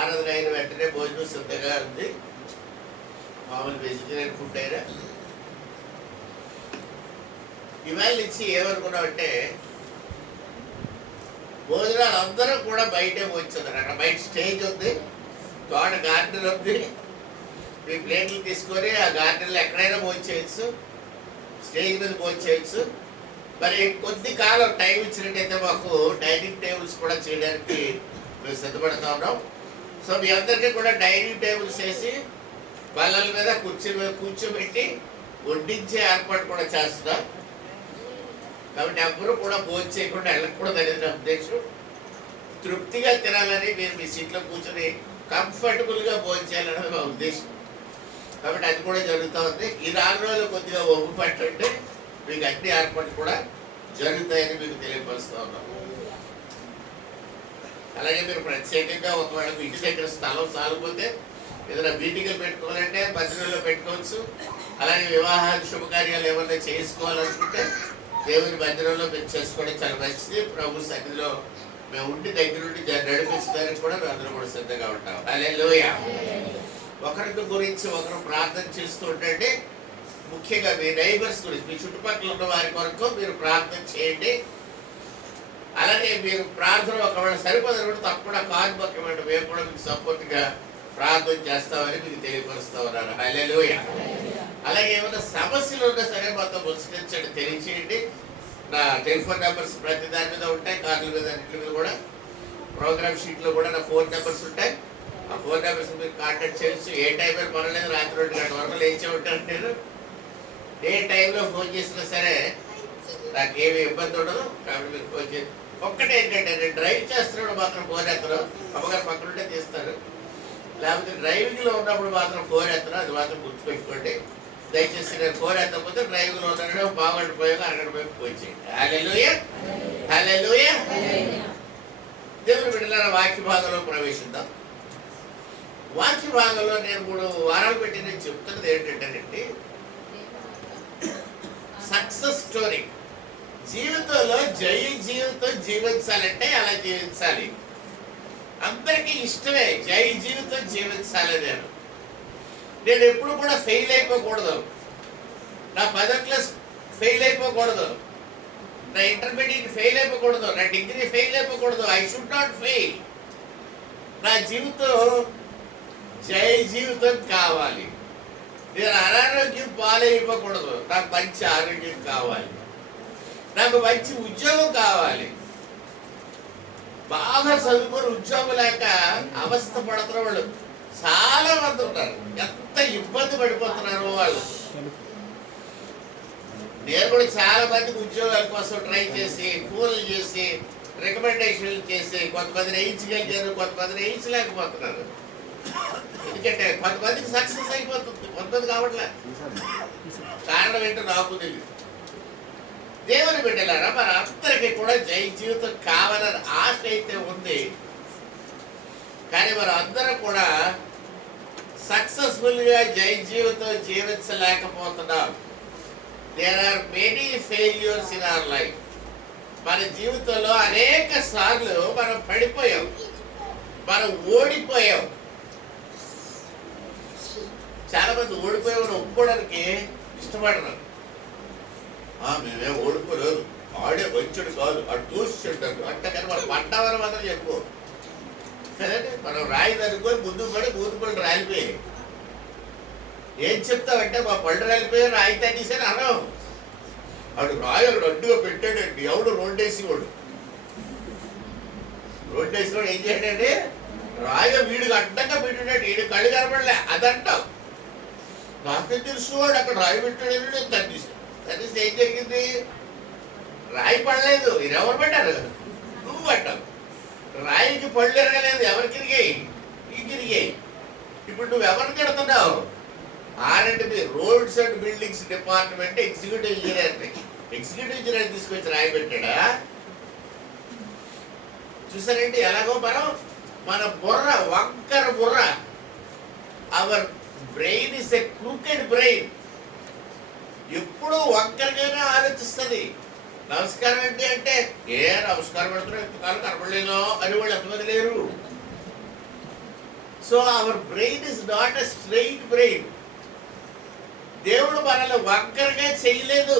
ఆరాధన అయిన వెంటనే భోజనం సిద్ధంగా ఉంది. మామూలు వెజిటేరియన్ ఫుడ్ అయినా ఇవాళ నుంచి ఏమనుకున్నామంటే భోజనాలు అందరూ కూడా బయటే వచ్చేదారు. అక్కడ బయట స్టేజ్ ఉంది, తోట గార్డెన్ ఉంది. మీ ప్లేట్లు తీసుకొని ఆ గార్డెన్లో ఎక్కడైనా భోంచేయచ్చు, స్టేజ్ మీద భోంచేయచ్చు. మరి కొద్ది కాలం టైం ఇచ్చినట్టయితే మాకు డైనింగ్ టేబుల్స్ కూడా చేయడానికి మేము సిద్ధపడుతూ ఉన్నాం. సో మీ అందరికీ కూడా డైనింగ్ టేబుల్స్ వేసి బల్లల మీద కూర్చోబెట్టి వడ్డించే ఏర్పాటు కూడా చేస్తున్నాం. కాబట్టి ఎవరు కూడా భోజనం చేయకుండా వెళ్ళకూడదు అనేది నా ఉద్దేశం. తృప్తిగా తినాలని, మీరు మీ సీట్లో కూర్చొని కంఫర్టబుల్గా భోజనం చేయాలనేది మా ఉద్దేశం. కాబట్టి అది కూడా జరుగుతూ ఉంది. ఈ 4 రోజులు కొద్దిగా ఒప్పు పట్టండి, మీకు అన్ని ఏర్పాట్లు కూడా జరుగుతాయని మీకు తెలియపరుస్తూ ఉన్నాం. అలాగే మీరు ప్రత్యేకంగా ఒకవేళ ఇంటి దగ్గర స్థలం సాగిపోతే ఏదైనా మీటింగ్లు పెట్టుకోవాలంటే భజనలో పెట్టుకోవచ్చు. అలాగే వివాహాలు శుభకార్యాలు ఏమన్నా చేసుకోవాలనుకుంటే దేవుని మందిరంలో మీరు చేసుకోవడం చాలా మంచిది. ప్రభు సన్నిధిలో మేము ఉండి దగ్గర నుండి నడిపించడానికి కూడా మేము అందరం కూడా సిద్ధంగా ఉంటాం. హల్లెలూయా. ఒకరికి గురించి ఒకరు ప్రార్థన చేస్తూ ఉండండి. ముఖ్యంగా మీ నైబర్స్ గురించి, మీ చుట్టుపక్కల ఉన్న వారి కొరకు మీరు ప్రార్థన చేయండి. అలాగే మీరు ప్రార్థన ఒకవేళ సరిపోదని కూడా తప్పకుండా కార్యక్రమం మేము కూడా మీకు సపోర్ట్గా ప్రార్థన చేస్తామని మీకు తెలియపరుస్తూ ఉన్నారు. హల్లెలూయా. అలాగే ఏమైనా సమస్యలు ఉన్నా సరే మాతో ముచ్చటించండి, తెలియచేయండి. నా టెలిఫోన్ నెంబర్స్ ప్రతి దాని మీద ఉంటాయి, కార్డుల మీద అన్నింటి మీద కూడా, ప్రోగ్రామ్ షీట్లో కూడా నా ఫోన్ నెంబర్స్ ఉంటాయి. ఆ ఫోన్ నెంబర్స్ మీరు కాంటాక్ట్ చేయొచ్చు. ఏ టైం అయినా పర్వాలేదు, రాత్రి 2 గంటల వరకు లేచే ఉంటాను నేను. ఏ టైంలో ఫోన్ చేసినా సరే నాకు ఏమి ఇబ్బంది ఉండదు. కాబట్టి మీరు ఫోన్ చేసి ఒక్కటే ఏంటంటే, నేను డ్రైవ్ చేస్తున్నాడు మాత్రం ఫోన్ ఎత్తను. అమ్మగారు పక్కన ఉంటే తీస్తారు, లేకపోతే డ్రైవింగ్లో ఉన్నప్పుడు మాత్రం ఫోన్ ఎత్తను. అది మాత్రం గుర్తుపెట్టుకోండి దయచేసి. నేను ఫోన్ ఎత్తకపోతే డ్రైవింగ్లో ఉన్నాడు, బాగుండి పోయాక అక్కడ పోయి ఫోన్ చేయండి. హల్లెలూయా, హల్లెలూయా. దేవుని బిడ్డలారా, వాక్య భాగంలో ప్రవేశిద్దాం. వాక్య భాగంలో నేను 3 వారాలు పెట్టి నేను చెప్తున్నది ఏంటంటేనండి, సక్సెస్ స్టోరీ. జీవితంలో జయ జీవితం జీవించాలంటే అలా జీవించాలి. అందరికీ ఇష్టమే జయ జీవితం జీవించాలి. నేను ఎప్పుడు కూడా ఫెయిల్ అయిపోకూడదు. నా 10వ క్లాస్ ఫెయిల్ అయిపోకూడదు, నా ఇంటర్మీడియట్ ఫెయిల్ అయిపోకూడదు, నా డిగ్రీ ఫెయిల్ అయిపోకూడదు. I should not fail. నా జీవితం జయ జీవితం కావాలి. నేను అనారోగ్యం పాలైపోకూడదు, నాకు మంచి ఆరోగ్యం కావాలి. నాకు మంచి ఉద్యోగం కావాలి. బాగా చదువుకొని ఉద్యోగం లేక అవస్థ పడుతున్న వాళ్ళు చాలా మంది ఉన్నారు. ఎంత ఇబ్బంది పడిపోతున్నారు వాళ్ళు. నేను కూడా చాలా మందికి ఉద్యోగాల కోసం ట్రై చేసి, ఫోన్లు చేసి, రికమెండేషన్లు చేసి, కొంతమందిని వేయించగలిగారు, కొంతమందిని వేయించలేకపోతున్నారు. ఎందుకంటే కొంతమందికి సక్సెస్ అయిపోతుంది, కొంతమంది కావట్లే. కారణం ఏంటో నాకు తెలియదు. దేవుని బిడ్డలారా, మన అందరికీ కూడా జై జీవితం కావాలని ఆశ అయితే ఉంది. కానీ మనం అందరం కూడా సక్సెస్ఫుల్గా జై జీవితం జీవించలేకపోతున్నాం. There are many failures in our life. మన జీవితంలో అనేక సార్లు మనం పడిపోయాం, మనం ఓడిపోయాం. చాలా మంది ఓడిపోయామని ఒప్పుకోవడానికి ఇష్టపడరు. మేమేం ఓడిపోలేదు, ఆడే వచ్చాడు కాదు, అటు చూసిచ్చాడు అంటే. కానీ మనం పడ్డామని మాత్రం చెప్పు కదండి. మనం రాయి అనుకొని ముందు పడి మూతుపడి రాలిపోయాయి. ఏం చెప్తావంటే మా పళ్ళు రాలిపోయారు, రాయి తగ్గిసాను అనం. అడు రాయి అక్కడ అడ్డుగా పెట్టాడండి. ఎవడు రోడ్డేసేవాడు, రోడ్డేసినవాడు ఏం చేశాడండి, రాయి వీడికి అడ్డంగా పెట్టాడు. వీడు కళ్ళు కనపడలే అదంటావు. నాకేం తెలుసు వాడు అక్కడ రాయి పెట్టాడని. నేను తగ్గిస్తాను. తగ్గిస్తే ఏం జరిగింది, రాయి పడలేదు. ఇది ఎవరు పడ్డారు, నువ్వు పడ్డావు. రాయికి పళ్ళు ఎరగలేదు, ఎవరికి ఇరిగాయి, నీకు ఇరిగాయి. ఇప్పుడు నువ్వు ఎవరిని కడుతున్నావు, R&B roads and buildings department executive ఇంజనీర్ని. ఎగ్జిక్యూటివ్ ఇంజనీర్ తీసుకొచ్చి రాయి పెట్టాడా? చూసారండి ఎలాగో మన బుర్ర వంకర బుర్ర. Our brain is a crooked brain. ఎప్పుడూ వంకరగానే ఆలోచిస్తుంది. నమస్కారం ఏంటి అంటే, ఏ నమస్కారం పెడుతున్నా ఎంతకాలం కనపడలేదో అని వాళ్ళు ఎంతమంది లేరు. So our brain is not a straight brain. దేవుడు మనల్ని వంకరగా చేయలేదు.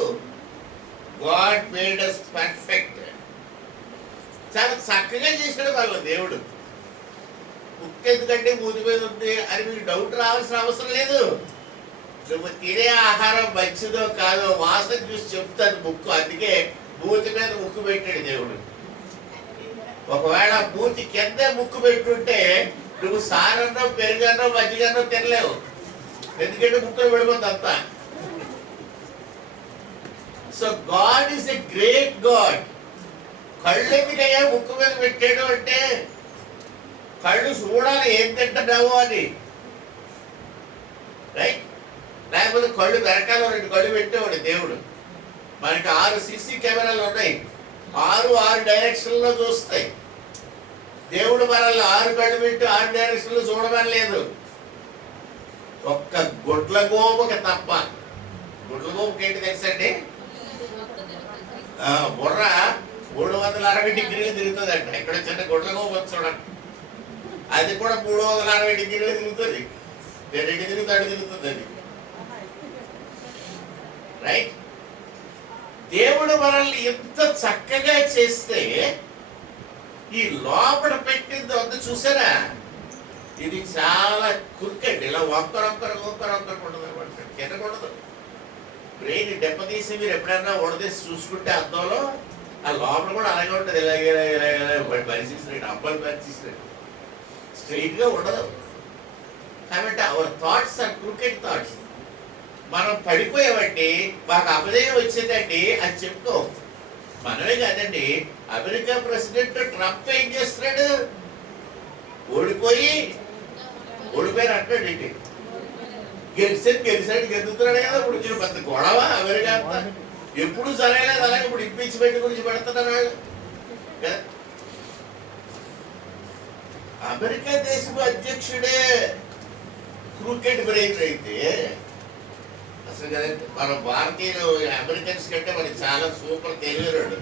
God made us perfect. చాలా చక్కగా చేశాడు వాళ్ళ దేవుడు. ముక్కు ఎందుకంటే మూతి మీద ఉంది అని మీకు డౌట్ రావాల్సిన అవసరం లేదు. నువ్వు తినే ఆహారం మంచిదో కాదో వాసన చూసి చెప్తాను ముక్కు. అందుకే మూతి మీద ముక్కు పెట్టాడు దేవుడు. ఒకవేళ మూతి కింద ముక్కు పెట్టుంటే నువ్వు సారన్నో పెరుగన్నో మజ్జిగన్నో తినలేవు. ఎందుకంటే ముక్కలు పడిపోతుంది అంతా. So God is a great God. కళ్ళు ఎందుకయ్యా ముక్కు మీద పెట్టాడు అంటే కళ్ళు చూడాలి ఏం తింటున్నావు అని, రైట్? లేకపోతే కళ్ళు వెనకాల 2 కళ్ళు పెట్టేవాడు దేవుడు. మనకి 6 సీసీ కెమెరాలు ఉన్నాయి. 6 డైరెక్షన్లో చూస్తాయి. దేవుడు మనల్ని 6 కళ్ళు పెట్టి 6 డైరెక్షన్లో చూడమని లేదు. ఒక్క గుడ్ల గోపక తప్ప. గుడ్ల గోపకి ఏంటి తెలుసండి? బుర్ర 360 డిగ్రీలు తిరుగుతుందంట. ఇక్కడ చిన్న గుడ్ల గోప చూడండి, అది కూడా 360 డిగ్రీలు తిరుగుతుంది. నేను 2 తిరుగుతూ అడు తిరుగుతుంది అది, రైట్? దేవుడు మనల్ని ఎంత చక్కగా చేస్తే ఈ లోపల పెట్టింది అంత చూసారా? ఇది చాలా కురికండి. ఇలా ఒక్కరొక్కరు ఉండదు అనమాట, కిందకుండదు. బ్రెయిన్ దెబ్బతీసి మీరు ఎప్పుడైనా ఉడదీసి చూసుకుంటే అద్దంలో ఆ లోపల కూడా అలాగే ఉంటుంది. ఇలాగే పరిశీలిసినట్టు, అబ్బాయిలు పరిశీలిసినట్టు స్ట్రైట్గా ఉండదు. కాబట్టి our thoughts are cricket thoughts. మనం పడిపోయామండి, మాకు అపజయం వచ్చిందండి అని చెప్తూ మనమే కాదండి. అమెరికా ప్రెసిడెంట్ ట్రంప్ ఏం చేస్తున్నాడు? ఓడిపోయారు అంటాడు ఏంటి? గెలిచాడు గెలుతున్నాడు కదా. ఇప్పుడు నేను పెద్ద గొడవ అమెరికా అంతా. ఎప్పుడు జరగలేదు అలాగే. ఇప్పుడు ఇంపీచ్మెంట్ గురించి పెడుతున్నారు కదా. అమెరికా దేశపు అధ్యక్షుడే క్రికెట్ బ్రెయిన్ అయితే అసలు కదండి. మన భారతీయులు అమెరికన్స్ కంటే మనకి చాలా సూపర్ తెలియరాడు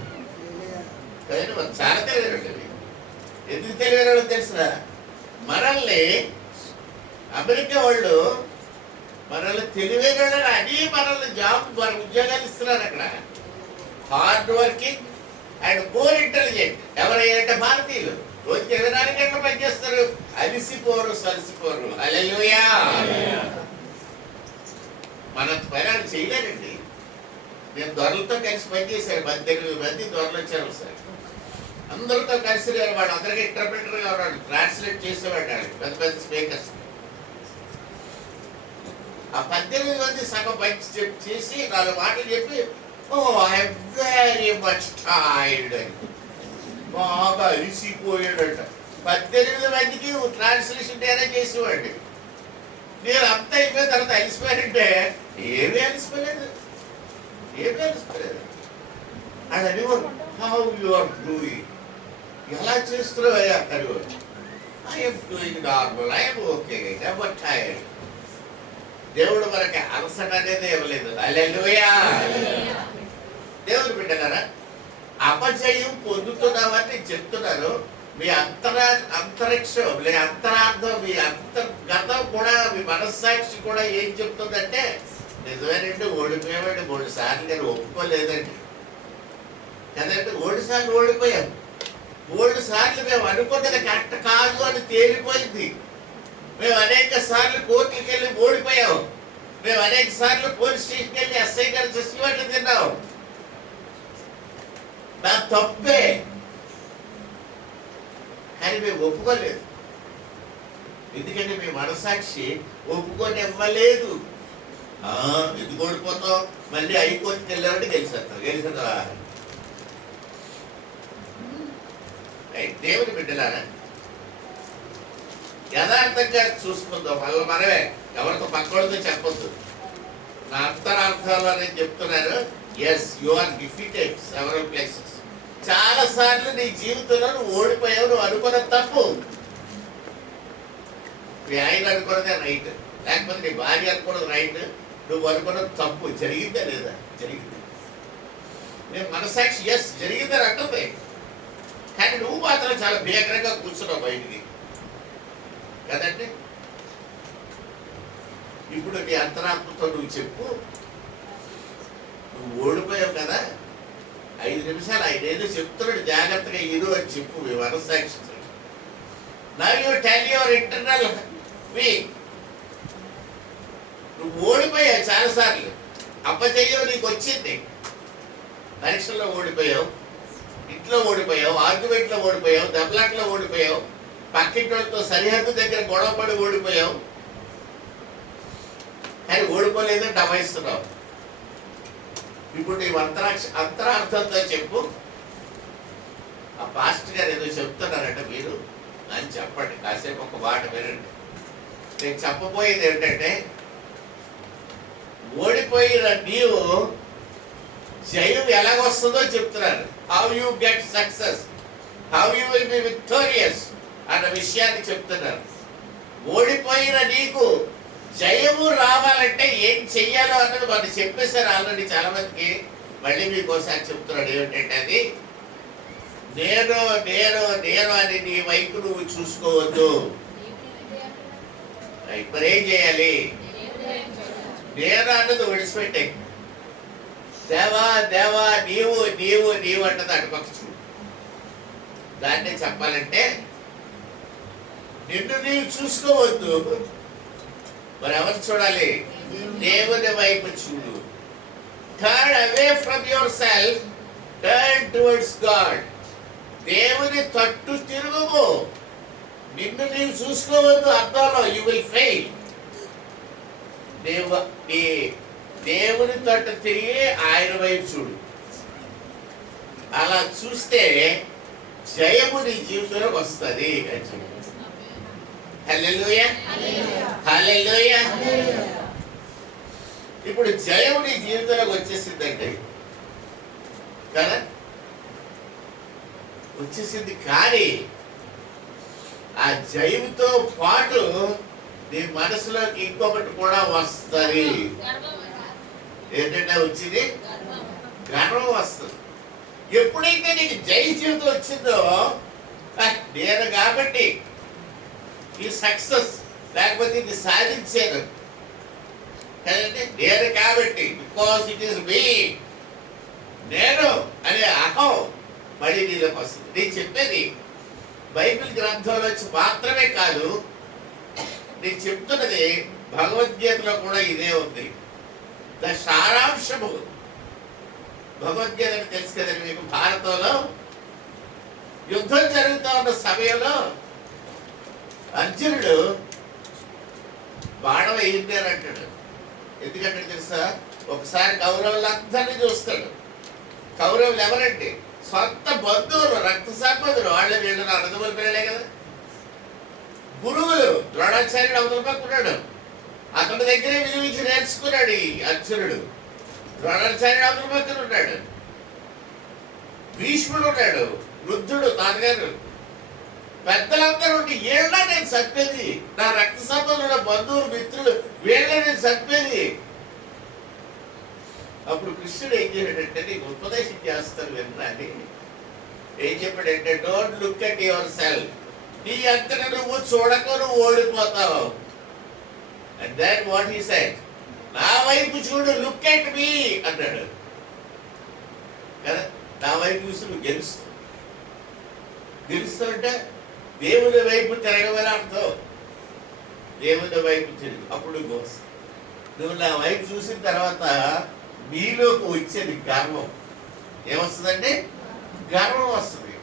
కదండి. మనకు చాలా తెలియరాడు. ఎందుకు తెలియరాడు తెలుసిన? మనల్ని అమెరికా వాళ్ళు మనల్ని తెలివైన అని మనల్ని మన ఉద్యోగాలు ఇస్తున్నారు అక్కడ. Hard working and more intelligent. ఎవరైనా భారతీయులు రోజుకి 24 గంటలు పనిచేస్తారు. అలిసిపోరు, సలిసిపోరు. హల్లెలూయా. మన పని చేయలేరండి. నేను దొరలతో కలిసి పనిచేశాను. 18 మంది దొరలు వచ్చారు ఒకసారి. అందరితో కలిసి వాడు అందరికీ ఇంటర్ప్రిటర్గా ఉన్నాడు, ట్రాన్స్లేట్ చేసేవాడు. పెద్ద పెద్ద స్పీకర్స్. ఆ 18 మంది సగం పని చేసి 4 మాటలు చెప్పి, ఓ ఐఎమ్ వెరీ మచ్ టైర్డ్ అని బాగా అలిసిపోయాడట. 18 మందికి ట్రాన్స్లేషన్ డేనే చేసేవాడి. నేను అంతా అయిపోయిన తర్వాత అలిసిపోయాడంటే ఏమీ అలిసిపోలేదు. అండ్ అనేవారు, హౌ యు ఆర్ డూయింగ్, ఎలా చేస్తున్నావయ్యా అనేవారు. I'm doing normal, I'm okay, never tired. దేవుడు మనకి అలసట అనేది ఇవ్వలేదు. హల్లెలూయా. దేవుడు బిడ్డలారా, అపజయం పొందుతున్నామని చెప్తున్నారు. మీ అంతరిక్షం, మీ అంతరార్థం, మీ అంతర్గతం కూడా, మీ మనస్సాక్షి కూడా ఏం చెప్తుందంటే నిజమేనండి, ఓడిపోయామండి 3 సార్లు. నేను ఒప్పుకోలేదండి కదండి. 3 సార్లు ఓడిపోయాం. 3 సార్లు మేము అనుకున్నది కరెక్ట్ కాదు అని తేలిపోయింది. మేము అనేక సార్లు కోర్టుకి వెళ్ళి ఓడిపోయాం. మేము అనేక సార్లు పోలీస్ స్టేషన్కి వెళ్ళి ఎస్ఐ గారు చచ్చినట్లు తిన్నాం. నా తప్పే, కానీ మేము ఒప్పుకోలేదు. ఎందుకంటే మీ మనసాక్షి ఒప్పుకొని ఇవ్వలేదు. ఎందుకు ఓడిపోతాం? మళ్ళీ హైకోర్టుకి వెళ్ళామంటే గెలిచేద్దా? దేవుని బిడ్డలారా, యథార్థంగా చూసుకుందాం. మనమే ఎవరితో పక్కడితో చెప్పొద్దు. నా అంతరార్థాలు అనేది చెప్తున్నారు. Yes, you are defeated several places. చాలా సార్లు నీ జీవితంలో నువ్వు ఓడిపోయావు. నువ్వు అనుకున్న తప్పు. మీ ఆయన అనుకున్నదే రైట్, లేకపోతే నీ భార్య అనుకున్నది రైట్. నువ్వు అనుకున్నది తప్పు. జరిగిందా లేదా? జరిగింది. నేను మనసాక్షి ఎస్ జరిగిందని అంటుంది, కానీ నువ్వు మాత్రం చాలా భీకరంగా కూర్చున్నావు బయటికి. కదండి. ఇప్పుడు నీ అంతరాత్మతో నువ్వు చెప్పు, నువ్వు ఓడిపోయావు కదా, 5 నిమిషాలు ఆయన ఏదో చెప్తున్నాడు జాగ్రత్తగా ఇరు అని చెప్పు. మీ మనస్సాక్షి now you tell your internal me. నువ్వు ఓడిపోయావు చాలాసార్లు, అప్పచెయ్యవు నీకు వచ్చింది. పరీక్షల్లో ఓడిపోయావు, ఇంట్లో ఓడిపోయావు, ఆర్గ్యుమెంట్లో ఓడిపోయావు, దెబ్బలాట్లో ఓడిపోయావు, పక్కింటోళ్ళతో సరిహద్దు దగ్గర గొడవపడి ఓడిపోయావు. కానీ ఓడిపోలేదని డమాయిస్తున్నావు. ఇప్పుడు నీ అంతరార్థంతో చెప్పు. ఆ పాస్టర్ గారు ఏదో చెప్తున్నారంట మీరు అని చెప్పండి. కాసేపు ఒక మాట వినండి. నేను చెప్పబోయేది ఏంటంటే, ఓడిపోయిన నీవు జయం ఎలాగొస్తుందో చెప్తున్నారు. How you get success, how you will be victorious అన్న విషయాన్ని చెప్తున్నారు. ఓడిపోయిన నీకు జయము రావాలంటే ఏం చెయ్యాలో అన్నది వాళ్ళు చెప్పేశారు ఆల్రెడీ చాలా మందికి. మళ్ళీ మీకోసారి చెప్తున్నాడు. ఏమిటంటే అది నేను నేను నేను అని నీ వైపు నువ్వు చూసుకోవద్దు. మరి ఏం చేయాలి? నేను అన్నది విడిచిపెట్టే. దేవా దేవా నీవు నీవు నీవు అన్నది అటుపక్క చూడు. దాన్ని చెప్పాలంటే నిన్ను నీవు చూసుకోవద్దు. మరి ఎవరు చూడాలి? దేవుని వైపు చూడు. Turn away from your self, turn towards God. దేవుని తట్టు తిరుగుము. నిన్ను నీవు చూసుకోవద్దు అర్థంలో. You will fail. దేవుని తట్టు తిరిగి ఆయన వైపు చూడు. అలా చూస్తే జయము నీ జీవితంలోకి వస్తుంది అని చెప్పి. హల్లెలూయా, హల్లెలూయా. ఇప్పుడు జయము నీ జీవితంలోకి వచ్చేసిందండి కదా, వచ్చేసింది. కానీ ఆ జయముతో పాటు నీ మనసులోకి ఇంకొకటి కూడా వస్తుంది. ఏంటంటే వచ్చింది? గర్వం వస్తుంది. ఎప్పుడైతే నీకు జయ జీవితం వచ్చిందో, నేను కాబట్టి ఈ సక్సెస్, లేకపోతే ఇది సాధించాను కదండి, నేను కాబట్టి, బికాస్ ఇట్ ఈస్ మీ, నేను అనే అహం మళ్ళీ నీలోకి వస్తుంది. నేను చెప్పేది బైబిల్ గ్రంథంలో మాత్రమే కాదు, నేను చెప్తున్నది భగవద్గీతలో కూడా ఇదే ఉంది. సారాంశము భగవద్గీత తెలుసు కదండి మీకు. భారతంలో యుద్ధం జరుగుతూ ఉన్న సమయంలో అర్జునుడు బాణం వేయింది అని అంటాడు. ఎందుకంటే తెలుసా, ఒకసారి కౌరవులందరినీ చూస్తాడు. కౌరవులు ఎవరంటే సొంత బంధువులు, రక్త సంబంధులు. వాళ్ళ వీళ్ళు అన్నదమ్ముల పిల్లలే కదా. గురువులు ద్రోణాచార్యుడు అవతల పక్కున్నాడు. అతని దగ్గరే విలువించి నేర్చుకున్నాడు ఈ అర్జునుడు. ద్రోణాచార్యుడు అవతల పక్కన ఉన్నాడు. భీష్ముడు ఉన్నాడు, వృద్ధుడు తాతగారు, పెద్దలందరూ ఉండి ఏళ్ళ నేను చంపేది, నా రక్త సంబంధుల బంధువులు మిత్రులు వీళ్ళ నేను చంపేది. అప్పుడు కృష్ణుడు ఏం చేశాడంటే, నీకు ఉపదేశం చేస్తాను విన్నాని. ఏం చెప్పాడంటే, don't look at yourself. నీ అంతట నువ్వు చూడకు, నువ్వు ఓడిపోతావు. And then what he said, నా వైపు చూడు, లుక్ అట్ మీ అన్నాడు కదా. నా వైపు చూసి నువ్వు గెలుస్తుంటే దేవుని వైపు తిరగమని అర్థం. దేవుని వైపు తిరుగు, అప్పుడు నువ్వు నా వైపు చూసిన తర్వాత నీలోకి వచ్చేది గర్వం. ఏమొస్తుందంటే గర్వం వస్తుంది.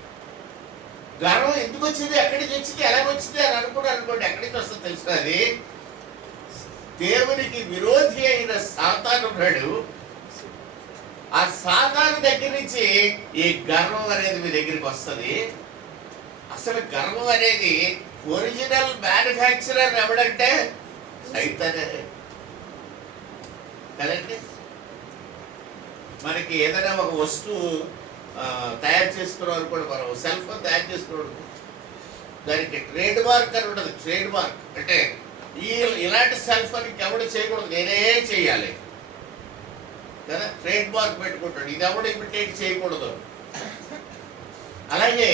గర్వం ఎందుకు వచ్చింది, ఎక్కడి నుంచి వచ్చింది, ఎలాగొచ్చింది అని అనుకోండి. ఎక్కడి నుంచి వస్తుంది తెలుసున్నది. దేవునికి విరోధి అయిన సాతాను ఉన్నాడు. ఆ సాతాను దగ్గర నుంచి ఈ గర్వం అనేది మీ దగ్గరికి వస్తుంది. అసలు గర్వం అనేది ఒరిజినల్ మ్యానుఫ్యాక్చరర్ ఎవడంటే సైతానే కదండి. మనకి ఏదైనా ఒక వస్తువు తయారు చేసుకున్నాం అనుకోండి, మనం సెల్ ఫోన్ తయారు చేసుకున్నాం, దానికి ట్రేడ్ మార్క్ అని ఉండదు. ట్రేడ్ మార్క్ అంటే ఇలాంటి సెల్ ఫోన్ ఎవడు చేయకూడదు, నేనే చేయాలి కదా. ట్రేడ్ మార్క్ పెట్టుకుంటాడు, ఇది ఎవడు ఇమిటేట్ చేయకూడదు. అలాగే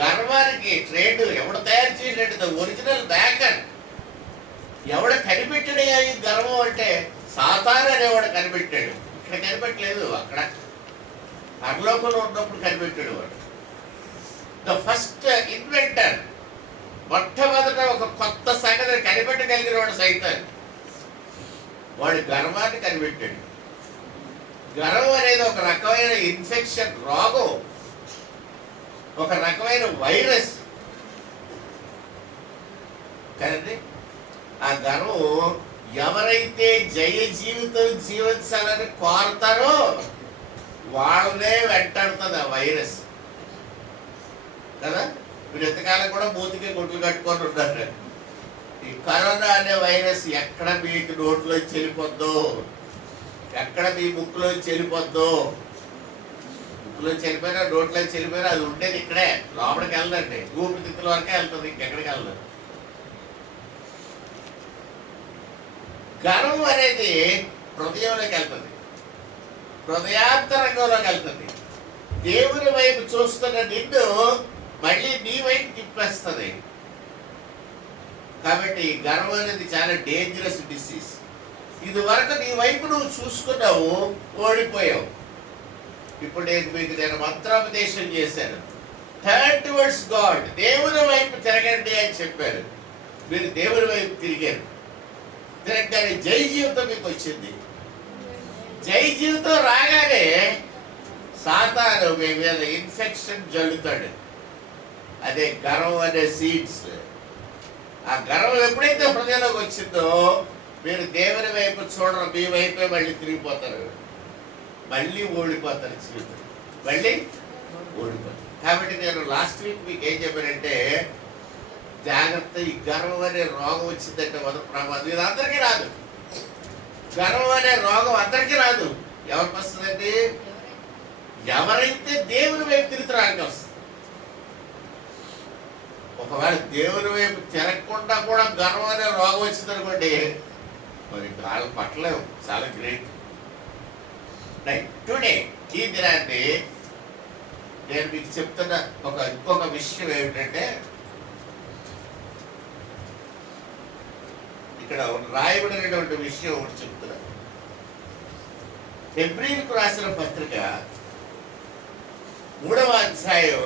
గర్వానికి ట్రేడ్ ఎవడు తయారు చేయలేడు, ఒరిజినల్ బ్యాకర్ ఎవడ కనిపెట్టాడు ఈ గర్వం అంటే? సాతాను అనేవాడు కనిపెట్టాడు. ఇక్కడ కనిపెట్టలేదు, అక్కడ పరలోకంలో ఉన్నప్పుడు కనిపెట్టాడు వాడు. ద ఫస్ట్ ఇన్వెంటర్, మొట్టమొదట ఒక కొత్త సంగతిని కనిపెట్టగలిగిన వాడు సైతాన్. వాడు గర్వాన్ని కనిపెట్టాడు. గర్వం అనేది ఒక రకమైన ఇన్ఫెక్షన్, రోగం, ఒక రకమైన వైరస్ కదండి. ఆ గర్వం ఎవరైతే జయ జీవితం జీవించాలని కోరతారో వాళ్ళనే వెంటాడుతుంది ఆ వైరస్ కదా. మీరు ఎంతకాలం కూడా మూతికి గుడ్లు కట్టుకొని ఉన్నారు. ఈ కరోనా అనే వైరస్ ఎక్కడ మీకు నోట్లో చెల్లిపోద్దో, ఎక్కడ మీ ముక్కులో చెల్లిపోద్దో, ముక్కులో చెల్లిపోయినా నోట్లో చెల్లిపోయినా అది ఉండేది ఇక్కడే, లోపలికి వెళ్ళదండి. ఊపిరితిత్తుల వరకే వెళ్తుంది, ఇంకెక్కడికి వెళ్ళదు. గర్వం అనేది హృదయంలోకి వెళ్తుంది, హృదయాంతరంగంలోకి వెళ్తుంది. దేవుని వైపు చూస్తున్న నిన్ను మళ్ళీ నీ వైపు తిప్పేస్తుంది. కాబట్టి గర్వం అనేది చాలా డేంజరస్ డిసీజ్. ఇది వరకు నీ వైపు నువ్వు చూసుకున్నావు, ఓడిపోయావు. ఇప్పుడు నేను మంత్రోపదేశం చేశాను. టర్న్ టువర్డ్స్ గాడ్, దేవుని వైపు తిరగండి అని చెప్పారు. మీరు దేవుని వైపు తిరిగారు. తిరగగానే జై జీవితం మీకు వచ్చింది. జై జీవితం రాగానే సాతాను మీ మీద ఇన్ఫెక్షన్ జల్లుతాడు. అదే గర్వం అనే సీడ్స్. ఆ గర్వం ఎప్పుడైతే హృదయంలోకి వచ్చిందో మీరు దేవుని వైపు చూడరు, మీ వైపే మళ్ళీ తిరిగిపోతారు, మళ్ళీ ఓడిపోతారు, జీవితం మళ్ళీ ఓడిపోతారు. కాబట్టి నేను లాస్ట్ వీక్ మీకు ఏం చెప్పానంటే, జాగ్రత్త, ఈ గర్వం అనే రోగం వచ్చిందంటే మొదటి ప్రమాదం. ఇది అందరికీ రాదు. గర్వం అనే రోగం అందరికీ రాదు. ఎవరికి వస్తుందండి? ఎవరైతే దేవుని వైపు తిరుగుతారో వస్తుంది. ఒకవేళ దేవుని వైపు తిరగకుండా కూడా గర్వం అనే రోగం వచ్చిందనుకోండి, మరి వాళ్ళు పట్టలేము. చాలా గ్రేట్. టుడే ఈ దినాన్ని నేను మీకు చెప్తున్న ఇంకొక విషయం ఏమిటంటే, ఇక్కడ రాయబడినటువంటి విషయం ఒకటి చెప్తున్నా. హెబ్రీయులకు రాసిన పత్రిక 3వ అధ్యాయం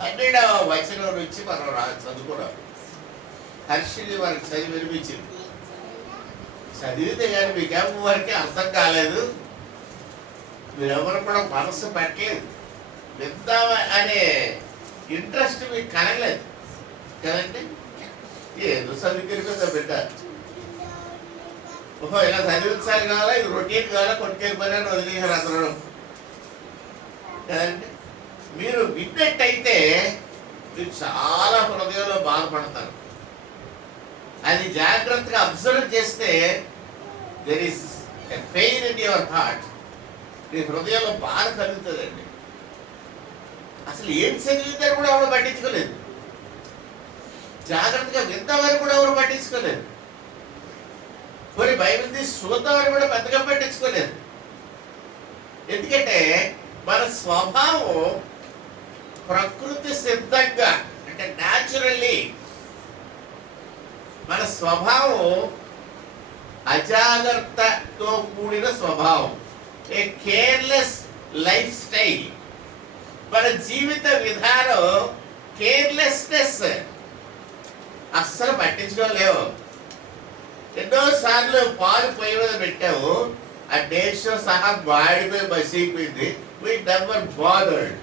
12వ వచనం నుంచి మనం చదువుకున్నాం. హర్షిని వారికి చదివి వినిపించింది. చదివితే కానీ మీకేమో వారికి అర్థం కాలేదు, మీరెవరు కూడా మనసు పెట్టలేదు, విందామా అనే ఇంట్రెస్ట్ మీకు కలగలేదు కదండి. ఏదో చదువుకెళ్ళిపోయిందా బిడ్డ, ఓహో ఇలా చదివించాలి కావాలా, ఇది రొటీన్ కావాలా, కొట్టుకెళ్ళిపోయినా వదిలేసారు అందరూ కదండి. మీరు విన్నట్టయితే మీరు చాలా హృదయంలో బాధపడతారు. అది జాగ్రత్తగా అబ్జర్వ్ చేస్తే there is a pain in your heart. మీ హృదయంలో బాధ కలుగుతుందండి. అసలు ఏం చదివిందని కూడా ఎవరు పట్టించుకోలేదు, జాగ్రత్తగా విందామని కూడా ఎవరు పట్టించుకోలేదు, కొన్ని బైబిల్ తీసి చూద్దామని కూడా పెద్దగా పట్టించుకోలేదు. ఎందుకంటే మన స్వభావం ప్రకృతి సిద్ధంగా, అంటే న్యాచురల్లీ మన స్వభావం అజాగ్రత్తతో కూడిన స్వభావం, ఏ కేర్లెస్ లైఫ్ స్టైల్. మన జీవిత విధానం కేర్లెస్నెస్, అస్సలు పట్టించుకోలేవు. ఎన్నోసార్లు పాలు పొయ్యి మీద పెట్టాము, ఆ డేషో సహా మాడిపోయి మసిగిపోయింది. వీ నెవర్ బాదర్డ్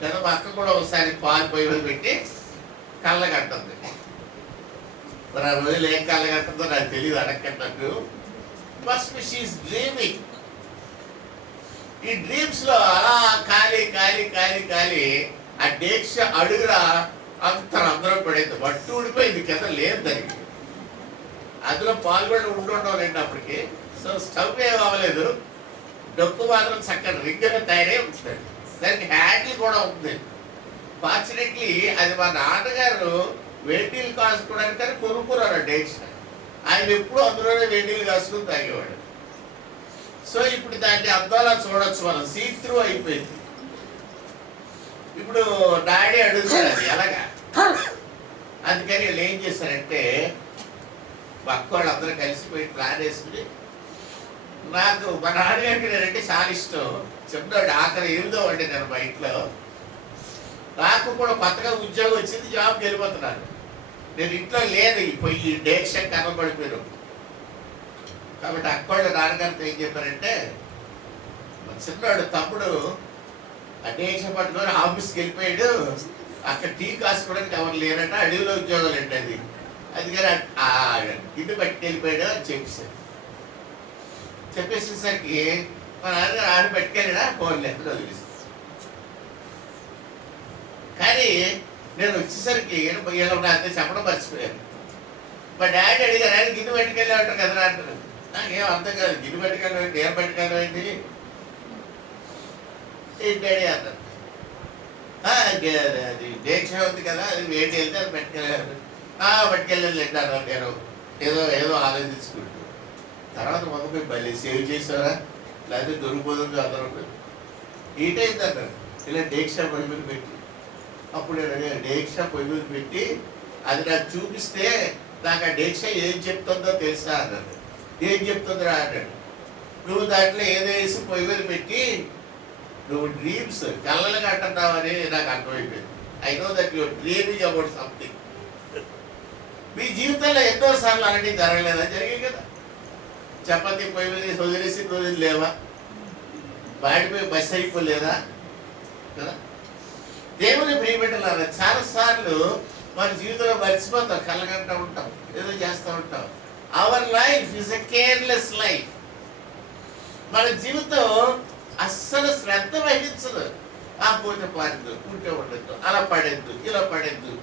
కదా. మా అక్క కూడా ఒకసారి పాలు పొయ్యి మీద పెట్టి కళ్ళగంటుంది. మరి ఆ రోజులు ఏం కళ్ళగంటుందో నాకు తెలియదు, అడగట్టు. First she is dreaming. ఈ డ్రీమ్స్ లో అలా ఖాళీ ఖాళీ ఖాళీ ఖాళీ ఆ డేక్ష అడుగురా అందరం పడేది, మట్టు ఊడిపోయింది కింద లేదు దానికి. అందులో పాల్గొని ఉండలేండి అప్పటికి. సో స్టవ్ ఏం అవ్వలేదు, డొక్కు మాత్రం చక్కని రింగ్గా తయారై ఉంటుంది. దానికి హ్యాండిల్ కూడా ఉంది. ఫార్చునేట్లీ అది మా నాన్నగారు వేడినీళ్ళు కాసుకోవడానికి అని కొనుక్కున్నారు డేక్ష. ఆయన ఎప్పుడు అందులోనే వేడినీళ్ళు కాసుకుని తాగేవాడు. సో ఇప్పుడు దాన్ని అందాలా చూడొచ్చు మనం, సీ త్రూ అయిపోయింది. ఇప్పుడు డాడీ అడుగుతారు అది ఎలాగా. అందుకని వీళ్ళు ఏం చేశారంటే పక్క వాళ్ళు అందరూ కలిసిపోయి ప్లాన్ వేసుకుని, నాకు మా నాన్నగారికి నేనంటే చాలా ఇష్టం. చెప్తాడు ఆఖరి 8వ అండి నేను మా ఇంట్లో. నాకు కూడా కొత్తగా ఉద్యోగం వచ్చింది, జాబ్కి వెళ్ళిపోతున్నాను. నేను ఇంట్లో లేదు, పోయి డేక్షన్ కనబడిపోయాను. కాబట్టి అక్కోళ్ళు నాన్నగారితో ఏం చెప్పారంటే, చిన్నాడు తమ్ముడు ఆ డేక్షన్ పట్టుకొని ఆఫీస్కి వెళ్ళిపోయాడు, అక్కడ టీ కాసుకోవడానికి ఎవరు లేరట, అడవిలో ఉద్యోగాలు అండి అది. అందుకని ఆ గిడ్డు పట్టుకు వెళ్ళిపోయాడు అని చెప్పేసేసరికి మా నాన్న ఆడ పట్టుకెళ్ళినా ఫోన్ లెక్కలో వదిలేసి. కానీ నేను వచ్చేసరికి నాతో చెప్పడం మర్చిపోయాను. మా డాడీ అడిగారు, ఆయన గిన్నె పట్టుకెళ్ళి ఉంటారు కదా అంటారు. నాకేం అర్థం కాదు, గిన్నె పట్టుకెళ్ళి ఏం పట్టుకెళ్ళి ఏంటి డాడీ అన్నారు. అది డేక్ష ఉంది కదా, అది వేడి వెళ్తే అది పట్టుకెళ్ళారు. పట్టుకెళ్ళలేదు అంటారు. నేను ఏదో ఆలోచించుకుంటూ తర్వాత మొదలు మళ్ళీ సేవ్ చేసారా లేకపోతే దొరికిపోతుంది అందరూ ఈటైంది అన్నారు. ఇలా డేక్ష పొయ్యి మీద పెట్టి, అప్పుడు నేను డేక్ష పొయ్యి మీద పెట్టి అది నాకు చూపిస్తే నాకు ఆ డేక్ష ఏం చెప్తుందో తెలుసా అన్నాడు. ఏం చెప్తుందిరా అన్నాడు. నువ్వు దాంట్లో ఏదో వేసి పొయ్యి మీద పెట్టి నువ్వు డ్రీమ్స్ కళ్ళలు కంటున్నావని నాకు అర్థమైపోయింది. I know that your dreaming about something. మీ జీవితంలో ఎన్నోసార్లు అలాంటివి జరగలేదా? జరిగాయి కదా. చపాతీ పొయ్యి మీద వదిలేసి రోజులు లేవా? బయటపోయి బస్సు అయిపోలేదా కదా. దేవుని ప్రియబిడ్డలారా, చాలాసార్లు మన జీవితంలో మర్చిపోతాం, కళ్ళగంటూ ఉంటాం, ఏదో చేస్తూ ఉంటాం. Our life is a careless life. మన జీవితం అస్సలు శ్రద్ధ వహించదు. ఆ పూట పారద్దు, ఉంటే ఉండద్దు, అలా పడద్దు, ఇలా పడద్దు.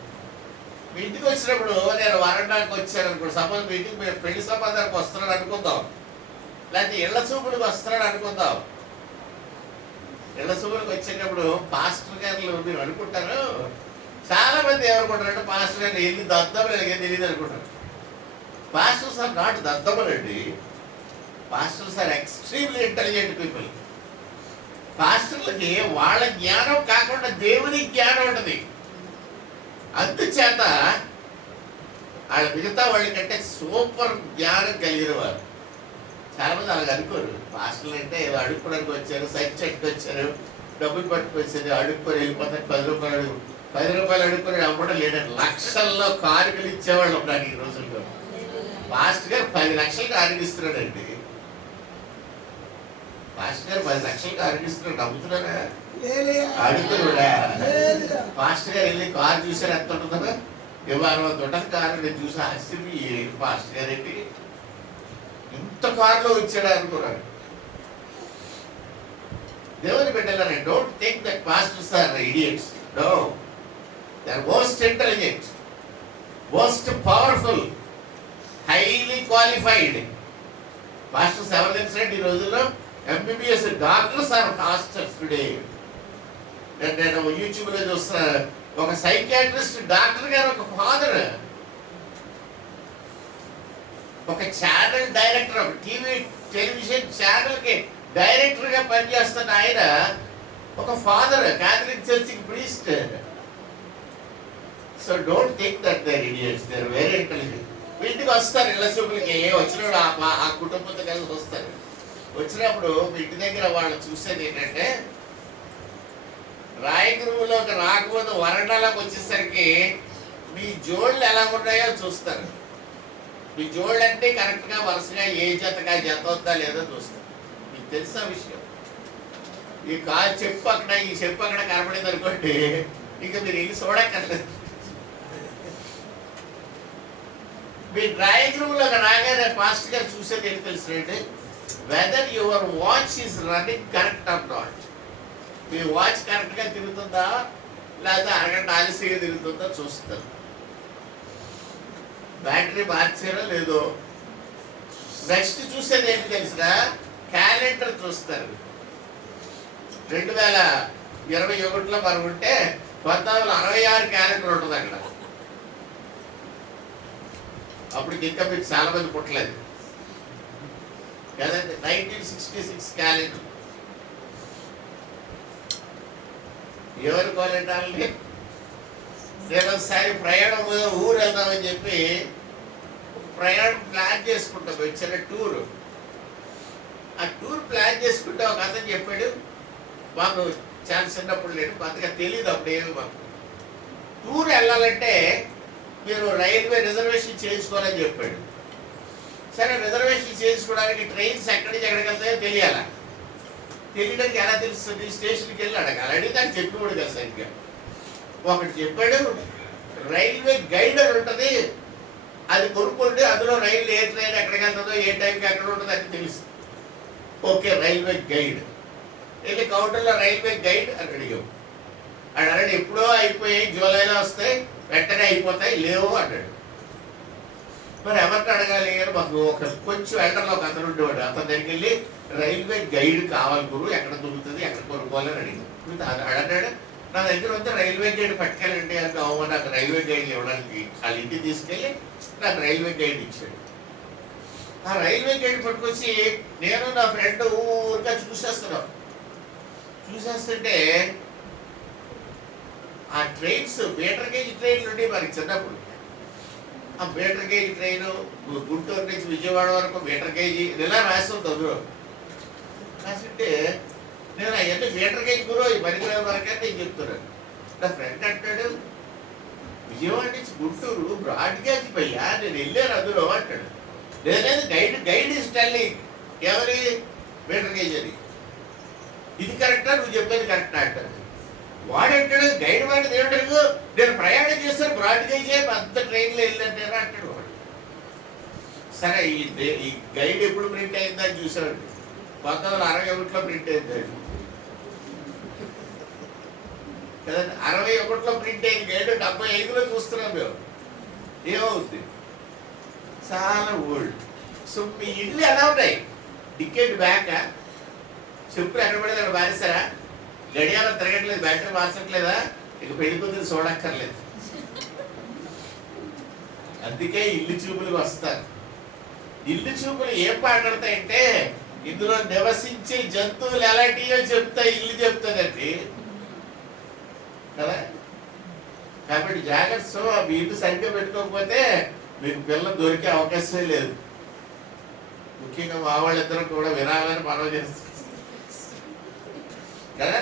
మీ ఇంటికి వచ్చినప్పుడు నేను వరండాకి వచ్చాను అనుకో, సపోజ్ మీ ఇంటికి పెళ్లి సంబంధానికి వస్తున్నాడు అనుకుందాం, లేకపోతే ఇళ్ల చూపులకు వస్తున్నాడు అనుకుందాం. ఇళ్ల చూపులకు వచ్చేటప్పుడు పాస్టర్ గారు మీరు అనుకుంటారు, చాలా మంది ఏమనుకుంటారంటే పాస్టర్ గారు ఎన్ని దద్దమలు ఎలాగే తెలియదు అనుకుంటారు. పాస్టర్స్ ఆర్ నాట్ దద్దమలండి. Pastors are extremely intelligent people. పాస్టర్లకి వాళ్ళ జ్ఞానం కాకుండా దేవుని జ్ఞానం ఉంటుంది. అందుచేత వాళ్ళ మిగతా వాళ్ళకంటే సూపర్ జ్ఞానం కలిగిన వారు. చాలా మంది అలాగ అనుకోరు. పాస్టర్లు అంటే ఏదో అడుక్కోవడానికి వచ్చారు, సైట్ చెట్టుకు వచ్చారు, డబ్బులు పట్టుకొచ్చారు, అడుక్కొని వెళ్ళిపోతారు. 10 రూపాయలు అడుక్కొని అమ్మడం లేదండి. లక్షల్లో కానుకలు ఇచ్చేవాళ్ళు ఉన్నారు ఈ రోజుల్లో. పాస్టర్ గారు 10 లక్షలు కానుకిస్తున్నాడండి. పాస్టర్ గారు 10 లక్షలు కానుకిస్తున్నాడు. నమ్ముతున్నారా? అడుగుతున్నాడా? పాస్టర్ గారు వెళ్ళి కారు చూసారు, ఎంత ఉంటుందో ఇవాళ ఉంటుంది కారు. నేను చూసి ఆశ్చర్యం, పాస్టర్ గారు ఏంటి ఇంత కారులో వచ్చాడు అనుకున్నాడు. దేవుని బిడ్డలారా, don't think that pastors are idiots. No, they are most intelligent, most powerful, highly qualified. Pastors ఎవరు తెలిసినట్టు ఈ రోజుల్లో MBBS doctors are pastors today. నేను యూట్యూబ్లో చూస్తున్నా, ఒక సైకియాట్రిస్ట్ డాక్టర్ గారు ఒక ఫాదర్, ఒక ఛానల్ డైరెక్టర్, ఒక టెలివిజన్ ఛానల్కి డైరెక్టర్గా పనిచేస్తున్న ఆయన ఒక ఫాదర్, క్యాథలిక్ చర్చికి priest. So don't think that they're idiots, they're very intelligent. ఇంటికి వస్తారు, ఇళ్ళ చూపులకి వచ్చినప్పుడు ఆ కుటుంబంతో కలిసి వస్తారు. వచ్చినప్పుడు మీ ఇంటి దగ్గర వాళ్ళు చూసేది ఏంటంటే, రాయగురువులోకి రాకపోతే వరండాలోకి వచ్చేసరికి మీ జోళ్ళు ఎలా ఉన్నాయో చూస్తారు. మీ జోళ్ళు అంటే కరెక్ట్గా వరుసగా ఏ జతగా జత వద్దా లేదో చూస్తారు. మీకు తెలుసా విషయం? ఈ కాలు చెప్పు అక్కడ, ఈ చెప్పు అక్కడ కనపడింది అనుకోండి, ఇంకా మీరు వెళ్ళి చూడక్కర్లేదు. మీ డ్రాయింగ్ రూమ్లోకి రాగానే ఫాస్ట్ గా చూసేది ఏంటి తెలుసునండి, whether your watch is running correct or not. మీ వాచ్ కరెక్ట్గా తిరుగుతుందా లేదా అరగంట ఆలస్యంగా తిరుగుతుందా చూస్తారు. బ్యాటరీ మార్చారో లేదో. నెక్స్ట్ చూసేది ఏంటి తెలిసిన, క్యాలెండర్ చూస్తారు. 2021లో మనం ఉంటే 1966 క్యాలెండర్ ఉంటుంది అక్కడ. అప్పుడు ఇంకా మీకు చాలా మంది పుట్టలేదు కదండి. 1966 క్యాలెండర్. ఏమనుకోవాలంటే వాళ్ళని. నేను ఒకసారి ప్రయాణం ఊరు వెళ్దామని చెప్పి ప్రయాణం ప్లాన్ చేసుకుంటాం, వచ్చిన టూరు. ఆ టూర్ ప్లాన్ చేసుకుంటే ఒక అతను చెప్పాడు, మాకు చాలా చిన్నప్పుడు లేదు, అంతగా తెలియదు అప్పుడు ఏమి మాకు. టూర్ వెళ్ళాలంటే మీరు రైల్వే రిజర్వేషన్ చేయించుకోవాలని చెప్పాడు. సరే, రిజర్వేషన్ చేయించుకోవడానికి ట్రైన్స్ ఎక్కడి నుంచి ఎక్కడికి వెళ్తాయో తెలియాలా. తెలియడానికి ఎలా తెలుస్తుంది? స్టేషన్కి వెళ్ళి అడగాలి. అడిగితే నాకు చెప్పేవాడు కదా సరిగ్గా. ఒకటి చెప్పాడు, రైల్వే గైడర్ ఉంటుంది, అది కొనుక్కోండి, అందులో రైలు ఏ ట్రైన్ ఎక్కడికి వెళ్తుందో ఏ టైంకి ఎక్కడ ఉంటుందో అది తెలుస్తుంది. Okay, railway guide. వెళ్ళి కౌంటర్లో రైల్వే గైడ్ అని అడిగాం. అని అన్నాడు, ఎప్పుడో అయిపోయాయి, జూలైలో వస్తాయి, వెంటనే అయిపోతాయి, లేవు అన్నాడు. మరి ఎవరిని అడగాలి అని మాకు ఒక కొంచెం ఎండలో ఒక అతను ఉండేవాడు. అతని దగ్గరికి వెళ్ళి రైల్వే గైడ్ కావాలి గురు, ఎక్కడ దొరుకుతుంది, ఎక్కడ కొనుక్కోవాలని అడిగాం. అన్నాడు, నా దగ్గర వస్తే రైల్వే గైడ్ పట్టుకెళ్ళండి అంటే, అవును నాకు రైల్వే గైడ్ ఇవ్వడానికి వాళ్ళ ఇంటికి తీసుకెళ్ళి నాకు రైల్వే గైడ్ ఇచ్చాడు. ఆ రైల్వే గైడ్ పట్టుకొచ్చి నేను నా ఫ్రెండ్ ఊరిగా చూసేస్తున్నాం. చూసేస్తుంటే ఆ ట్రైన్స్ మీటర్ గేజ్ ట్రైన్లు ఉండే మనకి చిన్నప్పుడు. ఆ మీటర్ గేజ్ ట్రైన్ గుంటూరు నుంచి విజయవాడ వరకు మీటర్ గేజ్ ఇలా రాస్తుంది అందులో. రాసింటే నేను అవన్నీ మీటర్ గేజ్ గురో ఈ పరికరాల వరకే నేను చెప్తున్నాను. నా ఫ్రెండ్ అంటాడు, విజయవాడ నుంచి గుంటూరు బ్రాడ్ గేజ్ పయ్యా, నేను వెళ్ళాను అందులో అంటాడు. లేదు గైడ్ ఇస్ టెల్లింగ్, ఎవరి మీటర్ గేజ్ అని. ఇది కరెక్టా, నువ్వు చెప్పేది కరెక్టా అంటాడు. వాడంటాడు, గైడ్ వాడి దేవుడు, నేను ప్రయాణం చేస్తాను బ్రాడ్ గేజ్ అంత ట్రైన్లో వెళ్ళాను అంటాడు వాడు. సరే, ఈ గైడ్ ఎప్పుడు ప్రింట్ అయిందని చూసాడు. 1961లో ప్రింట్ అయింది కదండి. 61లో ప్రింట్ అయింది గైడ్, 75లో చూస్తున్నాం మేము. ఏమవుతుంది? చాలా ఓల్డ్. సో మీ ఇల్లు ఎలా ఉన్నాయి? డికేట్ బ్యాక్, చెప్పులు ఎక్కడ పడేది అక్కడ మారేస్తారా? గడియారం తిరగట్లేదు, బ్యాటరీ మార్చట్లేదా? ఇక పెళ్లి కూతురు చూడక్కర్లేదు. అందుకే ఇల్లు చూపులకు వస్తారు. ఇల్లు చూపులు ఏం మాట్లాడతాయంటే, ఇందులో నివసించే జంతువులు ఎలాంటివో చెప్తాయి, ఇల్లు చెప్తుందండి కదా. కాబట్టి జాగ్రత్త. మీ ఇల్లు సరిగ్గా పెట్టుకోకపోతే మీకు పిల్ల దొరికే అవకాశమే లేదు. ముఖ్యంగా మా వాళ్ళిద్దరూ కూడా వినాలని మనం చేస్తాం కదా.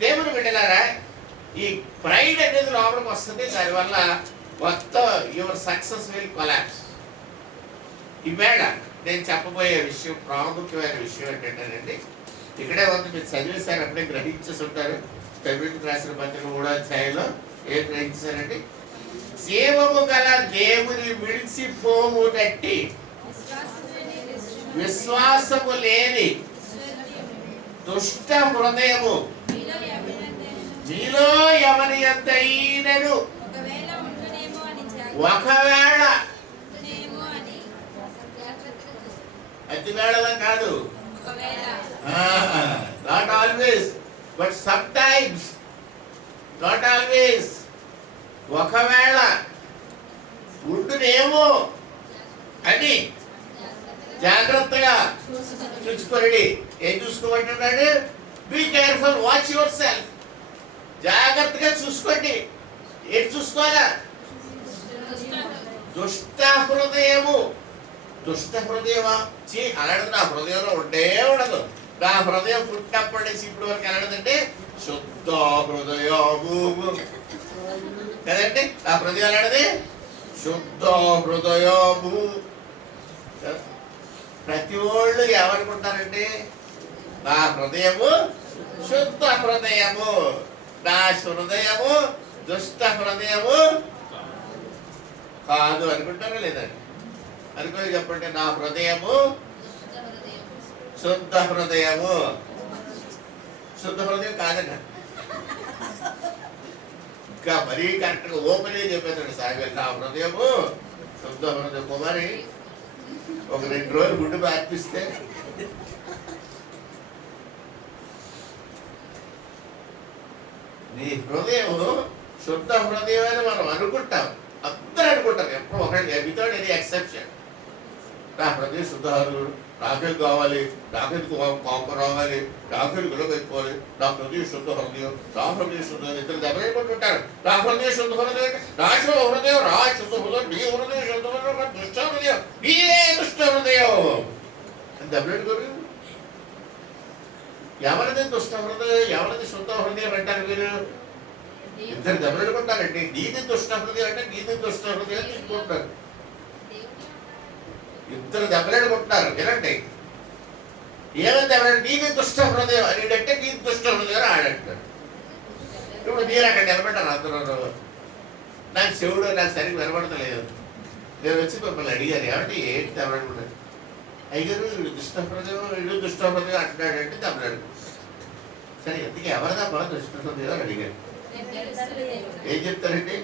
దేవుని బిడ్డలారా, ఈ ప్రైడ్ అనేది లోపలికి వస్తుంది. దానివల్ల మొత్తం యువర్ సక్సెస్ విల్ కొలాప్స్. ఈవేళ నేను చెప్పబోయే విషయం, ప్రాముఖ్యమైన విషయం ఏంటంటేనండి, ఇక్కడే ఉంది, మీరు చదివేశారు, అప్పుడే గ్రహించేసి ఉంటారు. కమ్యూనిటీ రాసిన పత్రిక 3వ అధ్యాయంలో ఏం గ్రహించారండి? జీవము గల దేవుని విడిచిపోము తట్టి విశ్వాసము లేని దుష్ట హృదయము మీలో ఎవరి యొద్దైనను ఒకవేళ, అతివేళ కాదు, not always but sometimes, not always, ఒకవేళ ఉండునేమో అని జాగ్రత్తగా చూసుకోండి. ఏం చూసుకోమంటున్నాడు? Be careful, watch yourself. జాగ్రత్తగా చూసుకోండి. ఏంటి చూసుకోవాలా? దుష్ట హృదయము. దుష్ట హృదయమా? అలాంటిది నా హృదయంలో ఉండే ఉండదు. నా హృదయం పుట్టినప్పటి నుంచి ఇప్పటి వరకు ఎలాంటిదంటే శుద్ధ హృదయము కదండి. ఆ హృదయం ఎలాంటిది? శుద్ధ హృదయము. ప్రతి వాళ్ళు ఏమనుకుంటారంటే, నా హృదయము శుద్ధ హృదయము, నా హృదయము దుష్ట హృదయము కాదు అనుకుంటారా లేదండి? అనుకోని చెప్పండి, నా హృదయము శుద్ధ హృదయము. శుద్ధ హృదయం కాదట. ఇంకా మరీ కరెక్ట్గా ఓపెన్గా చెప్పేదండి సాగర్, నా హృదయము శుద్ధ హృదయం. కుమారి ఒక 2 రోజులు గుడ్డు ప్రార్థిస్తే నీ హృదయం శుద్ధ హృదయం అని మనం అనుకుంటాం, అందరూ అనుకుంటారు. ఎప్పుడు ఒకటి వితౌట్ ఎనీ ఎక్సెప్షన్. నా హృదయ శుద్ధహారుడు, నాకేం కావాలి, నాకెందుకు కోపం రావాలి, నాకెందుకు గొడవ పెట్టుకోవాలి, నా హృదయ శుద్ధ హృదయం, నా హృదయ శుద్ధ ఇద్దరు దెబ్బలేకుంటుంటారు. నా హృదయ శుద్ధ హృదయం, నా హృదయం రా శుద్ధ హృదయం, నీ హృదయ శుద్ధ హృదయం, దుష్ట హృదయం, నీవే దుష్ట హృదయం అని దెబ్బలేడుకోరు. ఎవరిది దుష్ట హృదయం, ఎవరిది శుద్ధ హృదయం అంటారు మీరు? ఇద్దరు దెబ్బలేడుకుంటారండి. నీది దుష్ట హృదయం అంటే నీది దుష్ట హృదయం తీసుకుంటారు. ఇద్దరు దెబ్బలేడుకుంటున్నారు. వినండి, ఏమైంది దెబ్బలాడు? నీది దుష్ట హృదయం అనేటంటే నీది దుష్ట హృదయం ఆడంటాడు. ఇప్పుడు మీరు అక్కడ నిలబడ్డారు అందరూ. నాకు చెవుడు నాకు సరిగ్గా వినపడతలేదు. నేను వచ్చి మిమ్మల్ని అడిగాను, ఏమంటే ఏంటి దెబ్బలాడుకున్నాను? అయ్యారు వీడు దుష్ట హృదయం, వీడు దుష్ట హృదయం అంటున్నాడంటే దెబ్బలాడు. సరే ఎందుకు ఎవరిదా దుష్ట హృదయం అని అడిగాను. ఏం చెప్తారండి?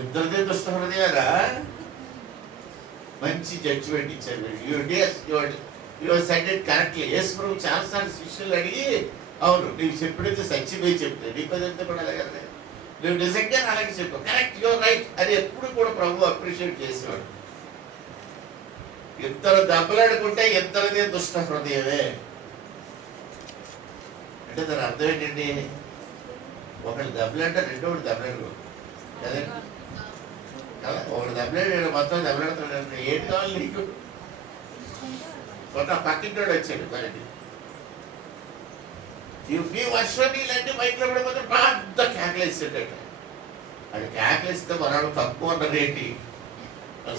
ఇద్దరిదే దుష్ట హృదయారా? మంచి జడ్జిమెంట్ ఇచ్చారు. You said it correctly. Yesu ప్రభు చాలాసార్లు శిష్యులు అడిగి, అవును నీవు చెప్పినది సత్యమే చెప్తాను, నీ పదంతా కూడా అలాగే, నువ్వు నిజంగా అలాగే చెప్పు, కరెక్ట్, యువర్ రైట్ అది ఎప్పుడు కూడా ప్రభు అప్రిషియేట్ చేసేవాడు. ఇద్దరు దెబ్బలాడుకుంటే ఇద్దరిదే దుష్ట హృదయమే అంటే దాని అర్థం ఏంటండి? ఒకళ్ళు దెబ్బలాంటే రెండోడు దెబ్బలాడు కదండి కదా. ఒకడు దెబ్బలాడాడు, మొత్తం దెబ్బలాడుతున్నాడు. ఏంటి కావాలి నీకు? ఒక పక్కింటోడు వచ్చాడు మనకి, మీ వర్షం ఇలాంటి బయటలో పడిపోతే పెద్ద కేకలేస్తాడట. అది కేకలేస్తే మనవాడు తక్కువ ఉన్న రేటి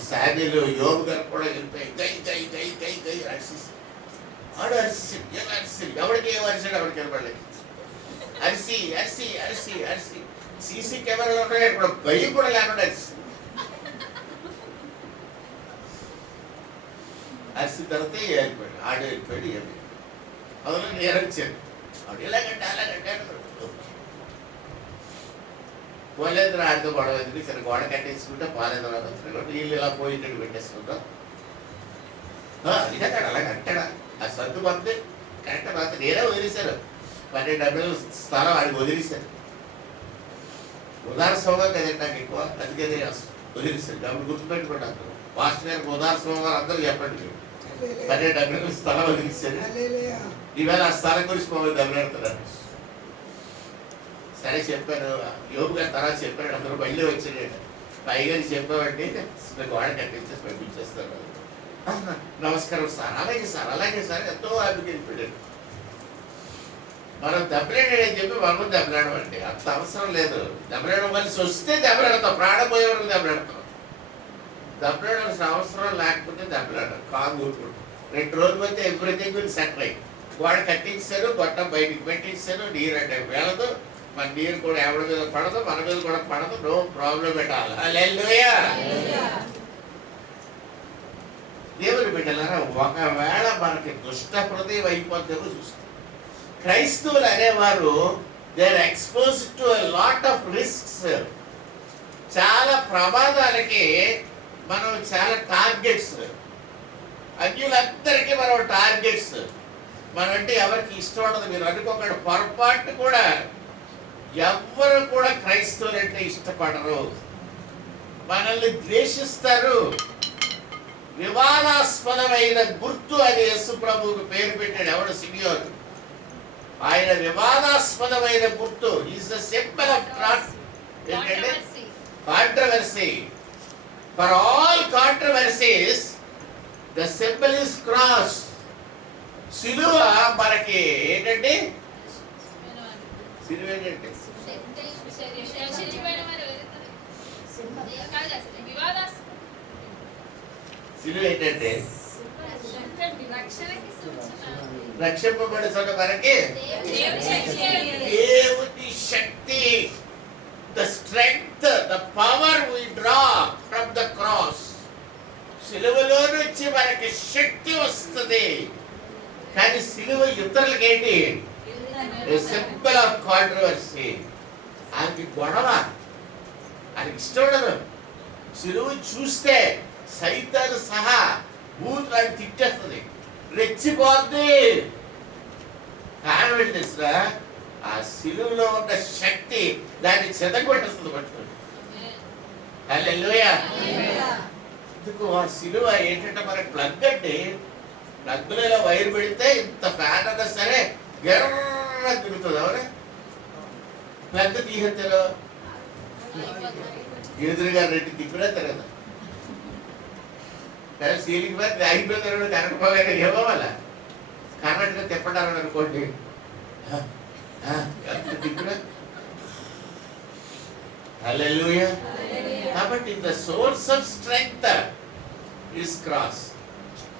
శారీలు యోగు గారు కూడా వెళ్ళిపోయి గై గై గై గై గై అరిసి ఆడు అరిసాడు. ఏం అరిసాడు? ఎవరికి ఏం అరిసాడు? ఎవరికి కనపడలేదు. అరిసి అరిసి అరిసి అరిసి సీసీ కెమెరాలు ఉన్నాయి, ఇప్పుడు భయం కూడా లేకుండా అరిసి అరిసిన తర్వాత వెళ్ళిపోయాడు. ఆడు వెళ్ళిపోయాడు. ఏమి అందులో నేను వచ్చాను. ఆడు ఇలాగంటే అలాగంటే పోలేదు. ఆడితో గొడవ ఎందుకు? సరే గోడ కట్టేసుకుంటే పోలేదు. వీళ్ళు ఇలా పోయినట్టు పెట్టేసుకుంటాం. అది కట్టాడు, అలాగే కట్టాడా? ఆ సర్దు పంపి కరెక్ట్ మాత్రం నేనే వదిలేశారు. 12 అడుగులు స్థలం ఆడికి వదిలేశారు. ఉదార సోమవారం కదండి నాకు ఎక్కువ, అందుకని వదిలేశారు. డబ్బులు గుర్తుపెట్టుకుంటాను. మాస్టర్ గారికి ఉదార సోమవారం అందరూ చెప్పండి. 12 అడుగులు స్థలం వదిలేశారు. ఈవేళ ఆ స్థలం గురించి మమ్మల్ని దెబ్బలాడుతున్నారు. సరే చెప్పాను. యోగు గారి తర్వాత చెప్పాడు. అందరూ మళ్ళీ వచ్చాడు. పైగాని చెప్పామంటే గోడ కట్టించేసి పంపించేస్తారు. నమస్కారం సార్, అలాగే సార్, అలాగే సార్, ఎంతో ఆర్థిక వెళ్ళిపోయాడు. మనం దెబ్బలాడని చెప్పి మనం దెబ్బలాడమండి, అంత అవసరం లేదు. దెబ్బలాడడం కలిసి వస్తే దెబ్బలాడతాం, ప్రాణం పోయే వరకు దెబ్బలాడతాం. దెబ్బలాడాల్సిన అవసరం లేకపోతే దెబ్బలాడడం కాదు. ఊరుకుంటాం. 2 రోజులు పోతే ఎవ్రీథింగ్ విల్ సెటిల్ అయ్యి గోడ కట్టించారు, గొట్టం బయటికి పెట్టించారు. నీరు అంటే వెళ్ళదు, మన నీరు కూడా ఎవరి మీద పడదు, మన మీద కూడా పడదు. నో ప్రాబ్లం పెట్టాలి. హల్లెలూయా. దేవుని బిడ్డలారా, ఒకవేళ మనకి దుష్ట హృదయం అయిపోతుందో చూస్తాం. క్రైస్తవులు అనేవారు they are exposed to a lot of risks. చాలా ప్రమాదాలకి మనం చాలా టార్గెట్స్. అన్యులందరికీ మనం టార్గెట్స్. మనం అంటే ఎవరికి ఇష్టం ఉండదు. మీరు అనుకోకండి పొరపాటు కూడా. ఎవ్వరు కూడా క్రైస్తవులు అంటే ఇష్టపడరు, మనల్ని ద్వేషిస్తారు. వివాదాస్పదమైన గుర్తు అని యేసు ప్రభువుకు పేరు పెట్టాడు. ఎవడు? సిమియోను. ఆయన వివాదాస్పదమైన గుర్తు. Is the symbol of controversy. For all controversies the symbol is cross. సిలువ మనకి ఏంటంటే, సిలువ ఏంటంటే సిలువ ఏంటంటే రక్షింపబడి మనకి దేవుని శక్తి, the strength, the power we draw from the cross. సిలువలో నుంచి మనకి శక్తి వస్తుంది. కానీ సిలువ ఇతరులకి ఏంటి? Symbol of controversy. ఆయనకి గొడవ, ఆయనకి ఇష్టం ఉండదు. సిలువ చూస్తే సైతాను సహా భూతులు ఆయన తిట్టేస్తుంది, రెచ్చిపోద్ది. కారణం ఏంటి తెలుసా? ఆ సిలువలో ఉన్న శక్తి దాన్ని చెదగొట్టేస్తుంది. పట్టుకోండి. హల్లెలూయా. ఎందుకు ఆ సిలువ ఏంటంటే మనకి ప్లగ్ అండి. ప్లగ్లో ఇలా వైర్ పెడితే ఇంత ఫ్యాన్ అన్నా సరే గర్ర తిరుగుతుంది. అవునా? ప్లగ్ తీసేస్తారో ఎదురుగా రెడ్డి తిప్పినా తిరగదు. కానీ సీలింగ్ మీద ఆగిపోతారు, కరెంట్ పోగా ఏమవ్వాలా కరెంట్గా తిప్పడాలని అనుకోండి, తిప్పినా. హల్లెలూయా. కాబట్టి the source of strength is cross.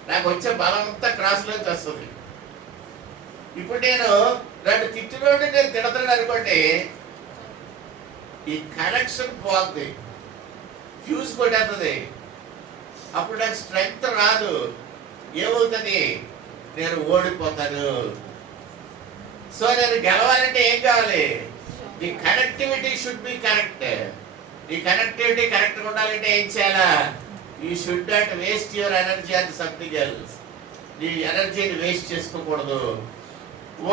నాకు వచ్చే బలం అంతా క్రాస్ లోంచి వస్తుంది. ఇప్పుడు నేను రెండు తిట్టినోడి నేను తిడతాను అనుకోండి, ఈ కనెక్షన్ పోతుంది, ఫ్యూజ్ కొట్టేస్తుంది. అప్పుడు నాకు స్ట్రెంగ్త్ రాదు. ఏమవుతుంది? నేను ఓడిపోతాను. సో నేను గెలవాలంటే ఏం కావాలి? The connectivity should be correct. ఈ కనెక్టివిటీ కరెక్ట్గా ఉండాలంటే ఏం చేయాలా? You should not waste your energy on something else. నీ ఎనర్జీని వేస్ట్ చేసుకోకూడదు.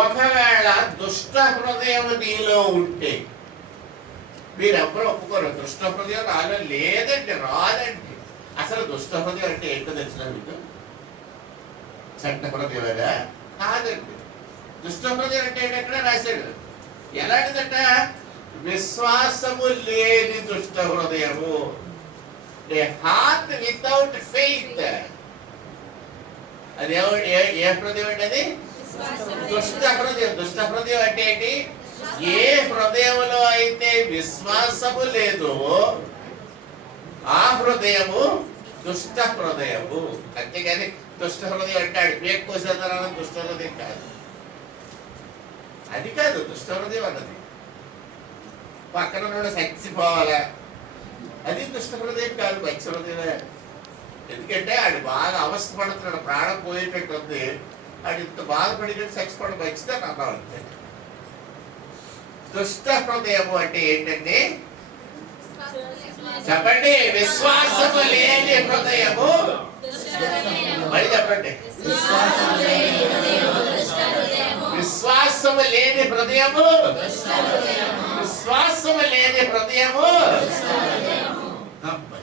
ఒకవేళ దుష్ట హృదయం నీలో ఉంటే, మీరెవ్వరూ ఒప్పుకోరు దుష్ట హృదయం నాలో లేదండి, రాదండి. అసలు దుష్ట హృదయం అంటే ఏంటో తెలిసిన మీకు? చెడ్డ హృదయమేనా? కాదండి. దుష్ట హృదయం అంటే ఎక్కడ రాశాడు? ఎలాంటిదట? విశ్వాసము లేని దుష్ట హృదయము. Heart without faith. అది ఏ హృదయం అంటే అది? దుష్ట హృదయం. దుష్ట హృదయం అంటే ఏంటి? ఏ హృదయంలో అయితే విశ్వాసము లేదో ఆ హృదయము దుష్ట హృదయము. అంతేగాని దుష్ట హృదయం అంటే అడిపేక్ కోసేదన దుష్ట హృదయం కాదు. అది కాదు దుష్ట హృదయం అన్నది. పక్కన నుండి చచ్చిపోవాలా, అది దుష్ట హృదయం కాదు, మంచి హృదయమే. ఎందుకంటే ఆడు బాగా అవస్థ పడుతున్నాడు, ప్రాణం పోయేటట్టు ఉంది, ఆడు ఇంత బాధపడినట్టు చచ్చిపోవడం మంచిదని అన్నావు అంతే. దుష్ట హృదయము అంటే ఏంటండి? చెప్పండి. విశ్వాసము లేని హృదయము. మళ్ళీ చెప్పండి. విశ్వాసము లేని హృదయము. విశ్వాసము లేని హృదయము